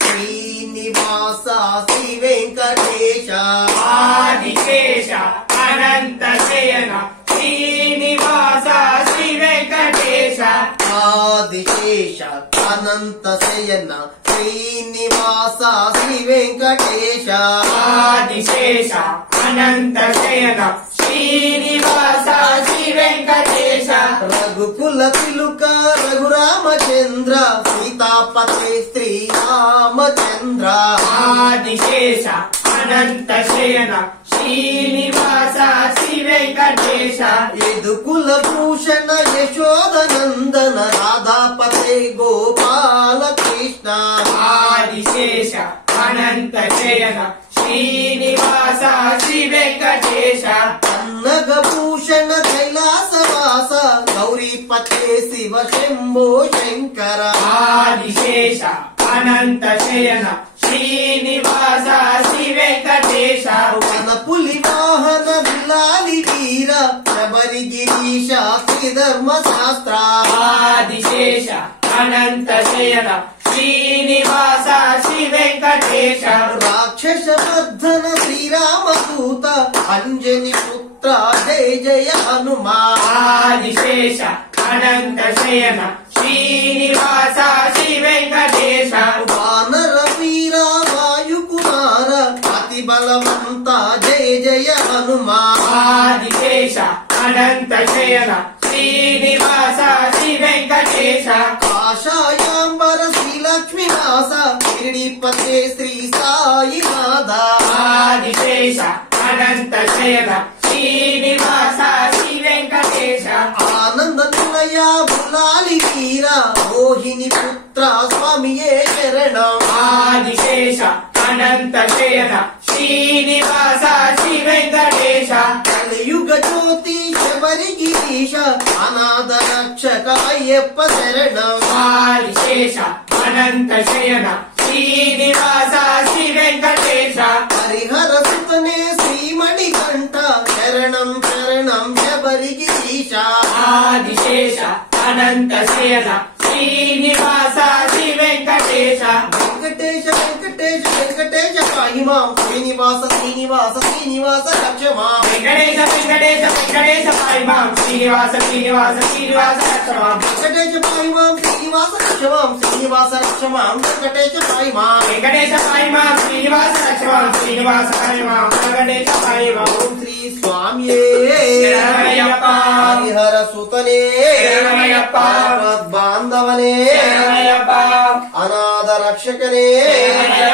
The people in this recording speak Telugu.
శ్రీనివాస శ్రీ వెంకటేశ ఆదిశేష అనంత శయన శ్రీనివాస శ్రీ వెంకటేశ ఆదిశేష అనంత శయన శ్రీనివాస శ్రీ వెంకటేశ ఆదిశేష అనంత శయన శ్రీనివాస శ్రీ వెంకటేశ రఘుకుల తిలుక రఘురామచంద్ర సీతాపతే శ్రీరామచంద్ర ఆదిశేష అనంత శయన శ్రీనివాస శ్రీ వెంకటేశ యదుకుల భూషణ యశోదనందన రాధాపతే గోపాల కృష్ణ ఆదిశేష అనంత శయన శ్రీనివాస శ్రీ వెంకటేశ కన్నగభూషణ కైలాసవాస గౌరీపతే శివ శంభో శంకర ఆదిశేష అనంత శయన శ్రీనివాస శ్రీ వెంకటేశ వనపులి వాహన విలాలి వీర శబరి గిరీశ శ్రీధర్మ శాస్త్ర ఆదిశేష అనంత శయన శ్రీనివాస శ్రీ వెంకటేశ రాక్షస మర్దన శ్రీరామదూత అంజని పుత్ర జయ జయ హనుమా ఆదిశేష అనంత శయన శ్రీనివాస శ్రీ వెంకటేశ వానర వీర వాయుకుమార అతి బలవంత జయ జయ హనుమా ఆదిశేష అనంత శయన శ్రీనివాస శ్రీ వెంకటేశ కాషాయాంబర శ్రీ లక్ష్మీవాస శ్రీపతే శ్రీ సాయినాథ ఆదిశేష అనంత శయన శ్రీనివాస శ్రీ వెంకటేశ ఆనంద నిలయ బులాలి వీర మోహిని పుత్ర స్వామియే శరణం ఆదిశేష అనంత శయన శ్రీనివాస శ్రీ వెంకటేశ కలియుగ జ్యోతి శబరి గిరీశ అనాథ రక్షక అయ్యప్ప శరణం ఆదిశేష అనంత శయన శ్రీనివాస శ్రీ వెంకటేశ హరిహర సుతనే శ్రీమణి కంఠ శరణం శరణం శబరి గిరీశ ఆదిశేష అనంత శయన శ్రీనివాస శ్రీ వెంకటేశ వెంకటేశ వెంకటేశ వెంకటేశ పాహిమాం శ్రీనివాస శ్రీనివాస శ్రీనివాస రక్షమాం వెంకటేశ వెంకటేశ వెంకటేశ పాయిమాం శ్రీనివాస శ్రీనివాస శ్రీనివాస రక్షమాం వెంకటేశ పాహిమాం శ్రీనివాస రక్షమాం శ్రీనివాస రక్షమాం వెంకటేశ పాహిమాం వెంకటేశ పాయిమాం శ్రీనివాస రక్షమాం శ్రీనివాస పాయిమాం వెంకటేశ పాయిమాం ఓం శ్రీ స్వామియే శరణమయ్యప్ప హరిహర సుతనే శరణమయ్యప్ప బాంధవనే శరణమయ్యప్ప అనాథ రక్షకనే శరణమయ్యప్ప